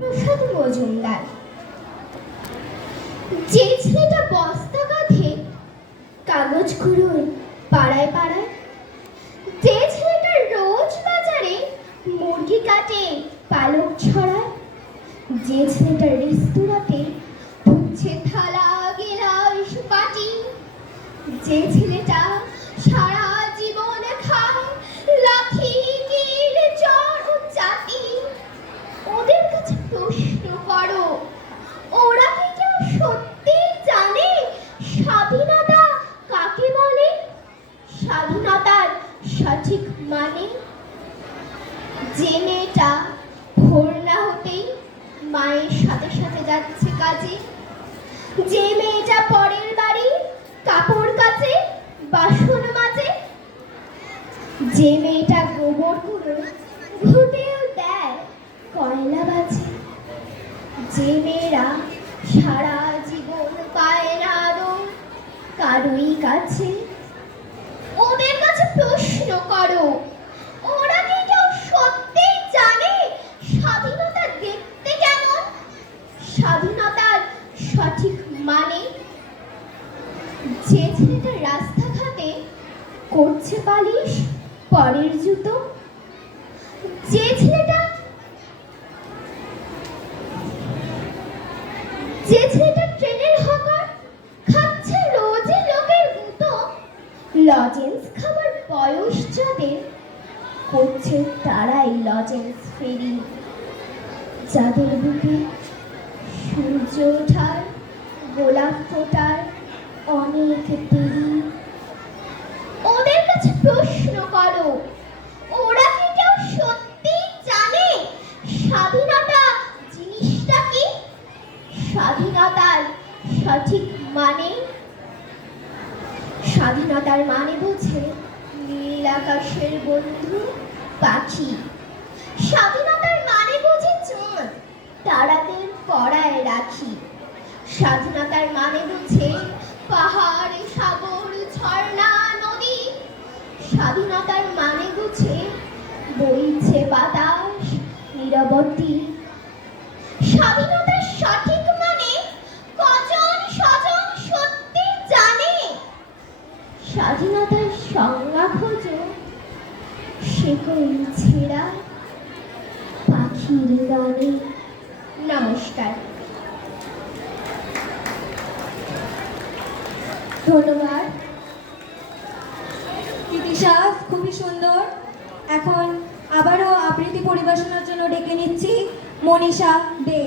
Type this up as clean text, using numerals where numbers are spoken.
প্রসাদ মজুমদার। যে ছেলেটা বস্তা কাঁধে কাগজ কুড়োয় পাড়ায় পাড়ায়, যে ছেলেটা রোজ বাজারে মুরগি কাটে পালক ছড়ায়, যে ছেলেটা রেস্তোরাঁতে ধুচ্ছে থালা গিলাস বাটি, যে ছেলেটা সারা জীবন খায় লাথি কিল চড় চাটি, ওদের কাছে প্রশ্ন করো, ওরা কি কেউ সত্যি জানে স্বাধীনতা কাকে বলে, স্বাধীনতার সঠিক মানে? যে মেয়েটা ভোর না হতেই মায়ের সাথে সাথে যাচ্ছে কাজে, যে মেয়েটা পরের বাড়ি কাপড় কাচে বাসন মাজে, যে মেয়েটা গোবর গুঁড়ো ঘুটেও দেয় কয়লা বাজে, যে মেয়েরা সারা জীবন পায় না আদর কারোই কাছে, ওদের কাছে প্রশ্ন করো, ওরা কি কেউ সত্যি জানে স্বাধীনতা দেখতে কেমন, স্বাধীনতার সঠিক মানে? যে ছেলেটা রাস্তাঘাটে করছে পালিশ পরের জুতো, যে ছেলেটা ট্রেনের হকার খাচ্ছে রোজই লোকের গুঁতো, লজেন্স খাবার বয়স যাদের করছে তারাই লজেন্স ফেরি, যাদের বুকে সূর্য ওঠার গোলাপ ফোটার অনেক দেরি, ওদের কাছে প্রশ্ন করো, ওরা কি কেউ সত্যি জানে স্বাধীনতা জিনিসটা কি, স্বাধীনতার সঠিক মানে? স্বাধীনতার মানে বুঝে নীল আকাশের বন্ধু পাখি, স্বাধীনতার মানে বুঝে চাঁদ তারাদের পড়ায় রাখি, স্বাধীনতার মানে বুঝে পাহাড় সাগর ঝর্ণা নদী, স্বাধীনতার মানে বুঝে বইছে বাতাস নীরবতী, স্বাধীনতার সঠিক মানে কজন স্বজন সত্যি জানে, স্বাধীনতার সংজ্ঞা খোঁজো শিকল ছেঁড়া পাখির গানে। নমস্কার। ধন্যবাদ তিতিশা, খুবই সুন্দর। এখন আবারও আবৃত্তি পরিবেশনার জন্য ডেকে নিচ্ছি মনীষা দে।